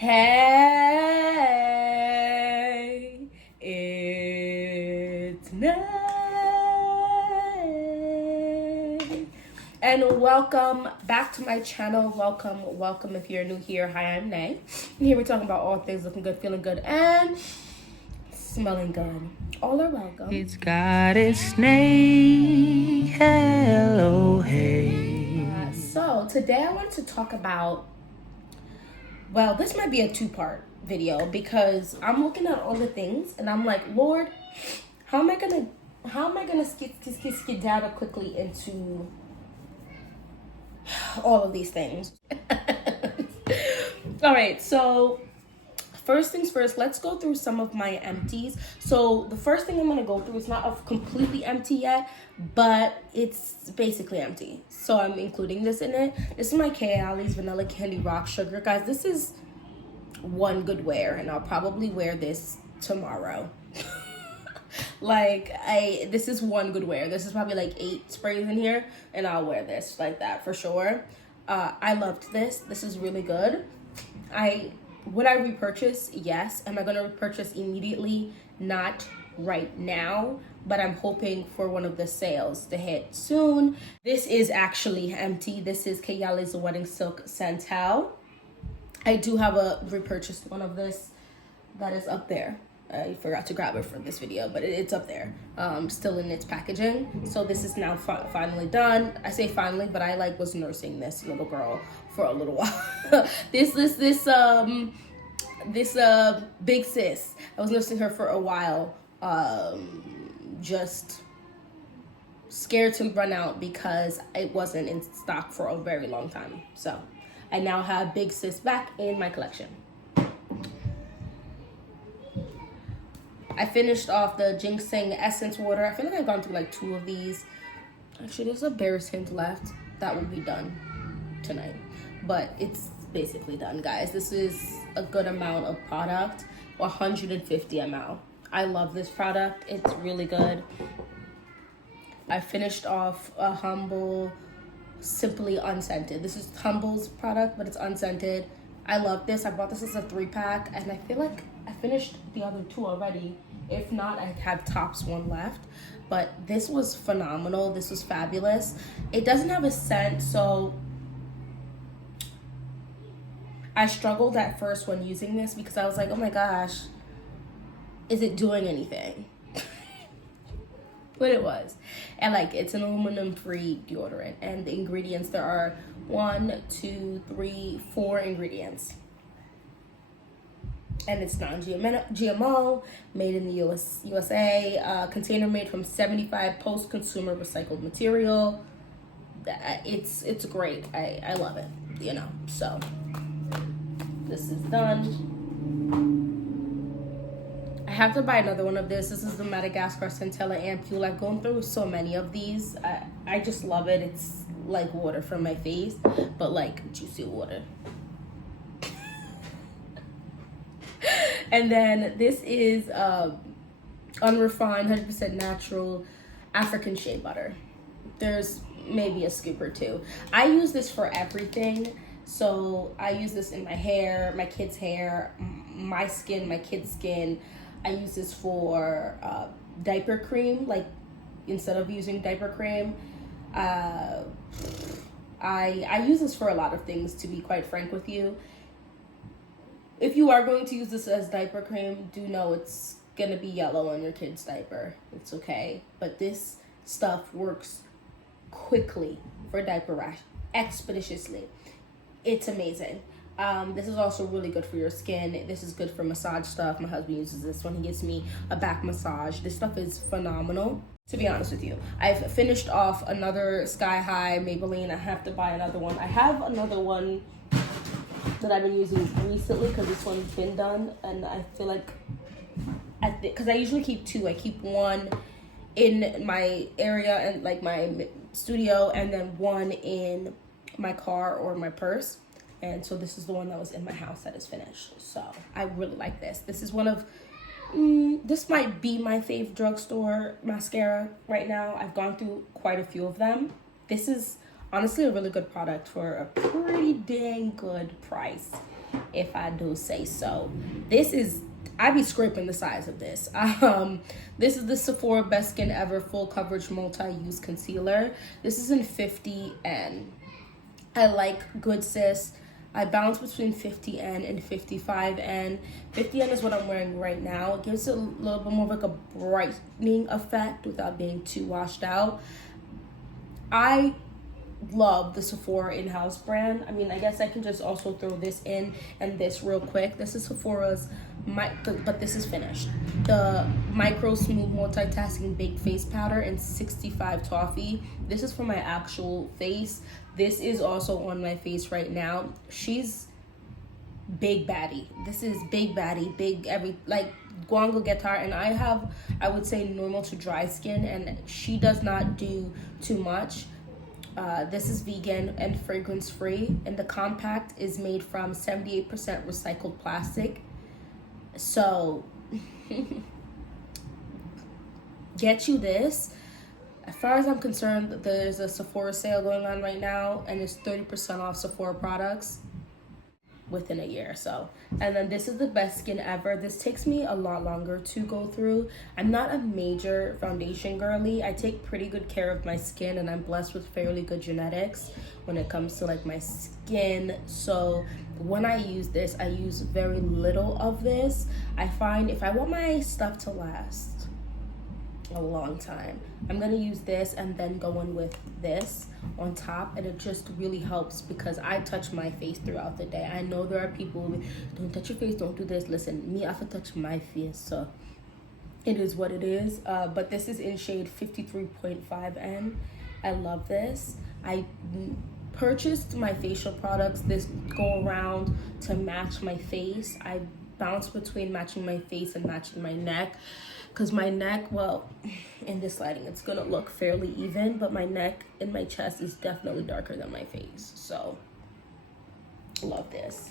Hey, it's night. And welcome back to my channel. Welcome if you're new here. Hi, I'm Nay. And here we're talking about all things looking good, feeling good, and smelling good. All are welcome. It's got its name. Hello, hey. So today I want to talk about, well, this might be a two-part video because I'm looking at all the things and I'm like, Lord, how am I gonna skedaddle quickly into all of these things? All right, so first things first, let's go through some of my empties. So the first thing I'm gonna go through is not completely empty yet, but it's basically empty. So I'm including this in it. This is my Kayali's Vanilla Candy Rock Sugar. Guys, this is one good wear, and I'll probably wear this tomorrow. This is one good wear. This is probably like 8 sprays in here, and I'll wear this like that for sure. I loved this. This is really good. Would I repurchase? Yes. Am I going to repurchase immediately? Not right now, but I'm hoping for one of the sales to hit soon. This is actually empty. This is Kayali's Wedding Silk Santal. I do have a repurchased one of this that is up there. I forgot to grab it for this video, but it's up there, still in its packaging. So this is now finally done. I say finally, but I was nursing this little girl for a little while. this big sis. I was nursing her for a while. Just scared to run out because it wasn't in stock for a very long time. So I now have big sis back in my collection. I finished off the Ginseng Essence Water. I feel like I've gone through like 2 of these. Actually, there's a Bear's Hint left. That will be done tonight. But it's basically done, guys. This is a good amount of product. 150 ml. I love this product. It's really good. I finished off a Humble Simply Unscented. This is Humble's product, but it's unscented. I love this. I bought this as a 3-pack, and I feel like I finished the other 2 already. If not, I have tops 1 left. But this was phenomenal. This was fabulous. It doesn't have a scent, so I struggled at first when using this because I was like, oh my gosh, is it doing anything? But it was. And it's an aluminum-free deodorant. And the ingredients, there are 1, 2, 3, 4 ingredients. And it's non-GMO, made in the USA, container made from 75 post-consumer recycled material. It's great. I love it, so this is done. I have to buy another one of this. This is the Madagascar Centella Ampule. I've gone through so many of these. I just love it. It's like water from my face, but like juicy water. And then this is unrefined, 100% natural African shea butter. There's maybe a scoop or 2. I use this for everything. So I use this in my hair, my kids' hair, my skin, my kids' skin. I use this for diaper cream, instead of using diaper cream. I use this for a lot of things, to be quite frank with you. If you are going to use this as diaper cream, do know it's going to be yellow on your kid's diaper. It's okay. But this stuff works quickly for diaper rash, expeditiously. It's amazing. This is also really good for your skin. This is good for massage stuff. My husband uses this when he gives me a back massage. This stuff is phenomenal, to be honest with you. I've finished off another Sky High Maybelline. I have to buy another one. I have another one that I've been using recently because this one's been done, and I feel like because I usually keep 2. I keep 1 in my area and my studio, and then 1 in my car or my purse. And so this is the one that was in my house that is finished. So I really like this. This is one of this might be my fave drugstore mascara right now. I've gone through quite a few of them. This is Honestly, a really good product for a pretty dang good price, if I do say so. This is, I be scraping the size of this. This is the Sephora Best Skin Ever Full Coverage Multi-Use Concealer. This is in 50N. I like Good Sis. I bounce between 50N and 55N. 50N is what I'm wearing right now. It gives it a little bit more of like a brightening effect without being too washed out. I love the Sephora in-house brand. I mean, I guess I can just also throw this in and this real quick. This is Sephora's, but this is finished. The Micro Smooth Multitasking Baked Face Powder in 65 Toffee. This is for my actual face. This is also on my face right now. She's big baddie. This is big baddie, big like Guango get her, and I would say normal to dry skin, and she does not do too much. This is vegan and fragrance free, and the compact is made from 78% recycled plastic. So get you this. As far as I'm concerned, there's a Sephora sale going on right now, and it's 30% off Sephora products within a year. So, and then this is the Best Skin Ever. This takes me a lot longer to go through. I'm not a major foundation girly. I take pretty good care of my skin, and I'm blessed with fairly good genetics when it comes to like my skin. So when I use this, I use very little of this. I find if I want my stuff to last a long time, I'm gonna use this and then go in with this on top, and it just really helps because I touch my face throughout the day. I know there are people who don't touch your face, don't do this. Listen, me, I have to touch my face, so it is what it is. But this is in shade 53.5N. I love this. I purchased my facial products this go around to match my face. I bounce between matching my face and matching my neck, because my neck, well, in this lighting it's gonna look fairly even, but my neck and my chest is definitely darker than my face. So love this.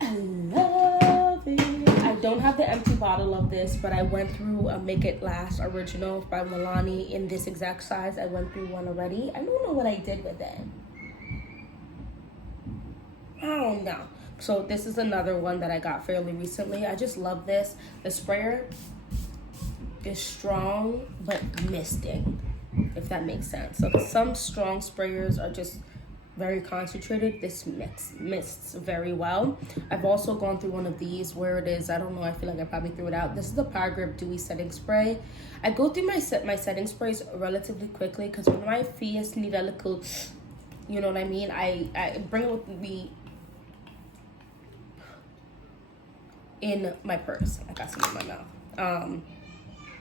I love it. I don't have the empty bottle of this, but I went through a Make It Last original by Milani in this exact size. I went through one already. I don't know what I did with it. I don't know. So this is another one that I got fairly recently. I just love this. The sprayer is strong but misting, if that makes sense. So some strong sprayers are just very concentrated. This mists very well. I've also gone through one of these where it is, I don't know, I feel like I probably threw it out. This is the Power Grip Dewy Setting Spray. I go through my setting sprays relatively quickly because when my face need a little, you know what I mean, I bring it with me in my purse. I got some in my mouth.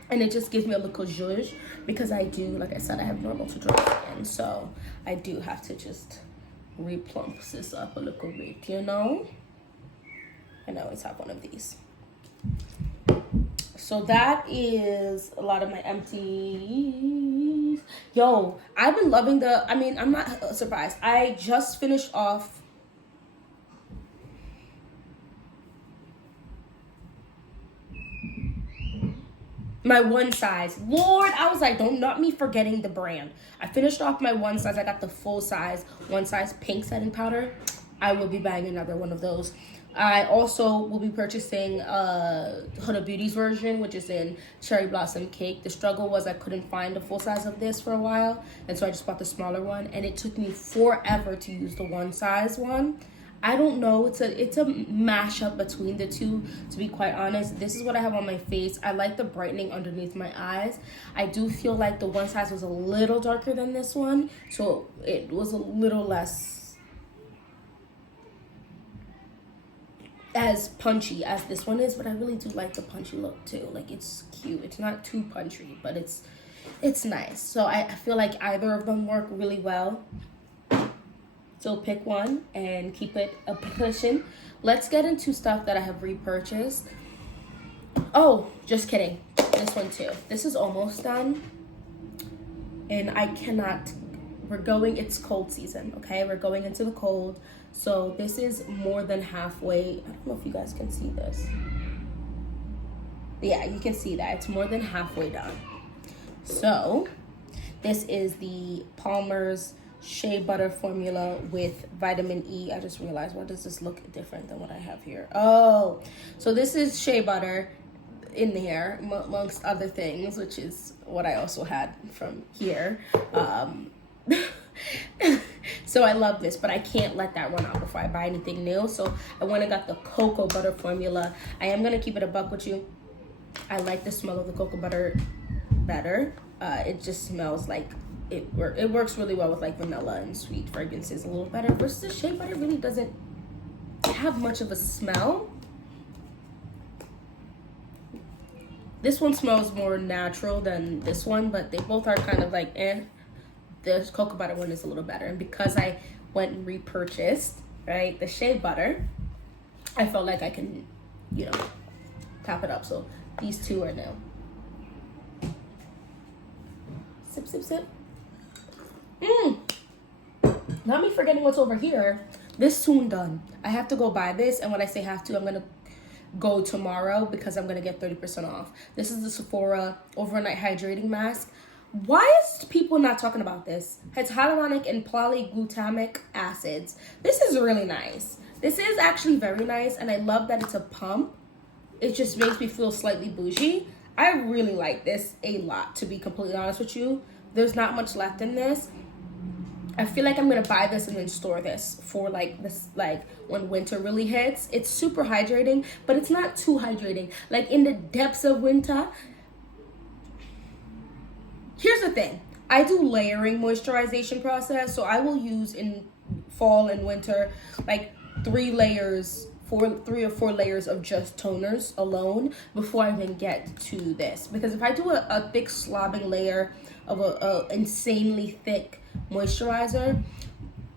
And it just gives me a little zhuzh because I do, like I said, I have normal to dry skin, so I do have to just replump this up a little bit, you know? And I always have one of these. So that is a lot of my empties. Yo, I've been loving I'm not surprised. I just finished off my one size. Lord, I was like, don't not me forgetting the brand. I finished off my one size. I got the full size, one size pink setting powder. I will be buying another one of those. I also will be purchasing Huda Beauty's version, which is in Cherry Blossom Cake. The struggle was I couldn't find a full size of this for a while, and so I just bought the smaller one, and it took me forever to use the one size one. I don't know, it's a mashup between the two, to be quite honest. This is what I have on my face. I like the brightening underneath my eyes. I do feel like the one size was a little darker than this one, so it was a little less as punchy as this one is, but I really do like the punchy look too. Like, it's cute. It's not too punchy, but it's nice. So I feel like either of them work really well. So pick one and keep it a pushing. Let's get into stuff that I have repurchased. Oh, just kidding. This one too. This is almost done. And I cannot, it's cold season, okay? We're going into the cold. So this is more than halfway. I don't know if you guys can see this. Yeah, you can see that. It's more than halfway done. So This is the Palmer's Shea Butter Formula with vitamin E. I just realized, why does this look different than what I have here? Oh, so this is shea butter in there, amongst other things, which is what I also had from here. So I love this, but I can't let that run out before I buy anything new. So I went and got the cocoa butter formula. I am going to keep it a buck with you. I like the smell of the cocoa butter better. It just smells like it works really well with like vanilla and sweet fragrances a little better, versus the shea butter really doesn't have much of a smell. This one smells more natural than this one, but they both are kind of like eh. The cocoa butter one is a little better, and because I went and repurchased, right, the shea butter, I felt like I can, you know, top it up. So these two are new. Sip, sip, sip. Not me forgetting what's over here. This soon done. I have to go buy this, and when I say have to, I'm gonna go tomorrow because I'm gonna get 30% off. This is the Sephora overnight hydrating mask. Why is people not talking about this? It's hyaluronic and polyglutamic acids. This is really nice. This is actually very nice, and I love that it's a pump. It just makes me feel slightly bougie. I really like this a lot, to be completely honest with you. There's not much left in this. I feel like I'm gonna buy this and then store this for like this, like when winter really hits. It's super hydrating, but it's not too hydrating. Like in the depths of winter. Here's the thing. I do layering moisturization process, so I will use in fall and winter like 3 or 4 layers of just toners alone before I even get to this. Because if I do a thick slobbing layer of a insanely thick moisturizer,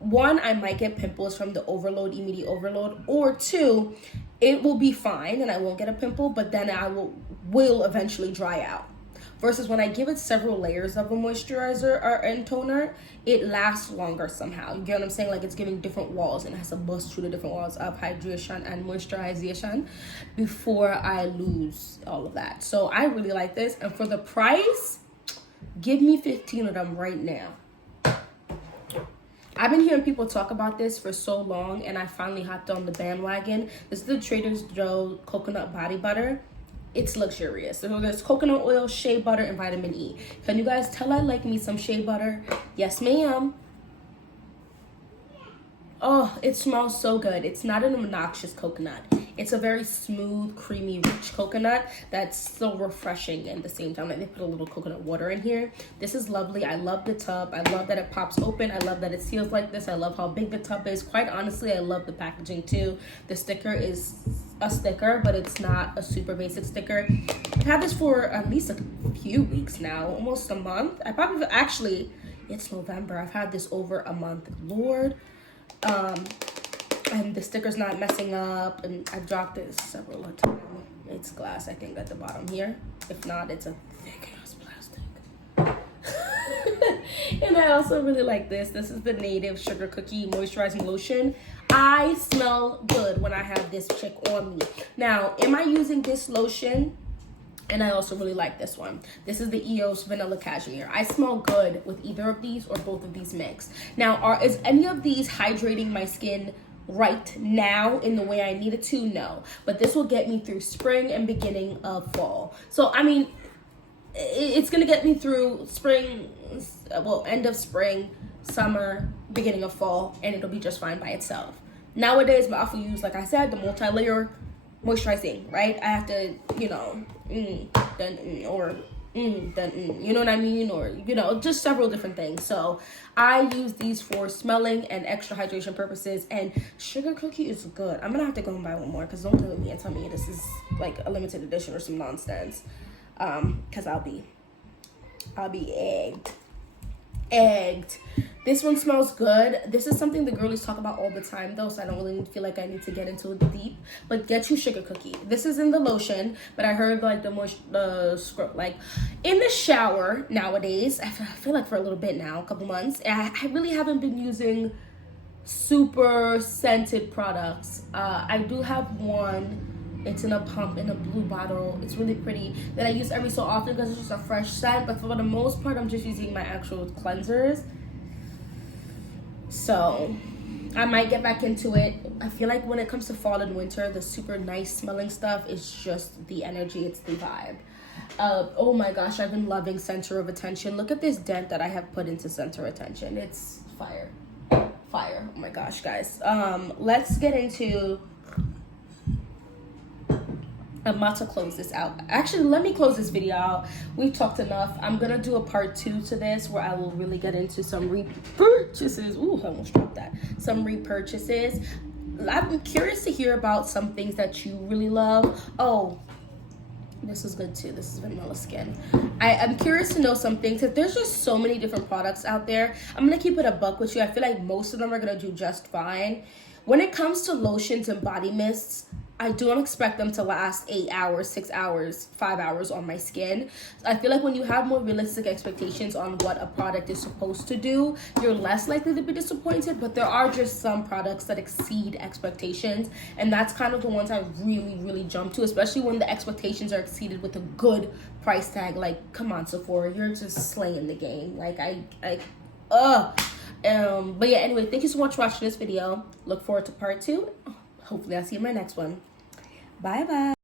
1, I might get pimples from the overload, immediate overload, or 2, it will be fine and I won't get a pimple, but then I will eventually dry out. Versus when I give it several layers of a moisturizer and toner, it lasts longer somehow. You get what I'm saying? Like it's giving different walls, and it has to bust through the different walls of hydration and moisturization before I lose all of that. So I really like this. And for the price, give me 15 of them right now. I've been hearing people talk about this for so long, and I finally hopped on the bandwagon. This is the Trader Joe's Coconut Body Butter. It's luxurious. So there's coconut oil, shea butter, and vitamin E. Can you guys tell I like me some shea butter? Yes, ma'am. Oh, it smells so good. It's not an obnoxious coconut. It's a very smooth, creamy, rich coconut that's so refreshing at the same time. Like they put a little coconut water in here. This is lovely. I love the tub. I love that it pops open. I love that it seals like this. I love how big the tub is. Quite honestly, I love the packaging too. The sticker is a sticker, but it's not a super basic sticker. I've had this for at least a few weeks now, almost a month. It's November. I've had this over a month. Lord. And the sticker's not messing up, and I've dropped it several times. It's glass, I think, at the bottom here. If not, it's a thick ass plastic. And I also really like this. This is the Native Sugar Cookie Moisturizing Lotion. I smell good when I have this chick on me. Now, am I using this lotion? And I also really like this one. This is the EOS Vanilla Cashmere. I smell good with either of these or both of these mixed. Now, is any of these hydrating my skin right now in the way I need it to? No. But this will get me through spring and beginning of fall. So, I mean, it's going to get me through spring, end of spring, summer, beginning of fall, and it'll be just fine by itself. Nowadays, I often use, like I said, the multi-layer moisturizing, right? I have to, you know, you know what I mean? Or, you know, just several different things. So I use these for smelling and extra hydration purposes. And Sugar Cookie is good. I'm gonna have to go and buy one more, because don't look at me and tell me this is like a limited edition or some nonsense. Because I'll be egged. This one smells good. This is something the girlies talk about all the time though, so I don't really feel like I need to get into it deep. But get you Sugar Cookie. This is in the lotion, but I heard like like in the shower nowadays, I feel like for a little bit now, a couple months, I really haven't been using super scented products. I do have one It's in a pump in a blue bottle. It's really pretty. That I use every so often because it's just a fresh scent. But for the most part, I'm just using my actual cleansers. So I might get back into it. I feel like when it comes to fall and winter, the super nice smelling stuff is just the energy. It's the vibe. Oh my gosh, I've been loving Center of Attention. Look at this dent that I have put into Center of Attention. It's fire. Fire. Oh my gosh, guys. Let's get into... I'm about to close this out. Actually, let me close this video out. We've talked enough. I'm gonna do a part 2 to this where I will really get into some repurchases. Ooh, I almost dropped that. Some repurchases. I'm curious to hear about some things that you really love. Oh, this is good too. This is vanilla skin. I'm curious to know some things. If there's just so many different products out there, I'm gonna keep it a buck with you. I feel like most of them are gonna do just fine. When it comes to lotions and body mists, I don't expect them to last 8 hours, 6 hours, 5 hours on my skin. I feel like when you have more realistic expectations on what a product is supposed to do, you're less likely to be disappointed. But there are just some products that exceed expectations. And that's kind of the ones I really, really jump to, especially when the expectations are exceeded with a good price tag. Like, come on, Sephora, you're just slaying the game. Like, but yeah, anyway, thank you so much for watching this video. Look forward to part 2. Hopefully I'll see you in my next one. Bye bye.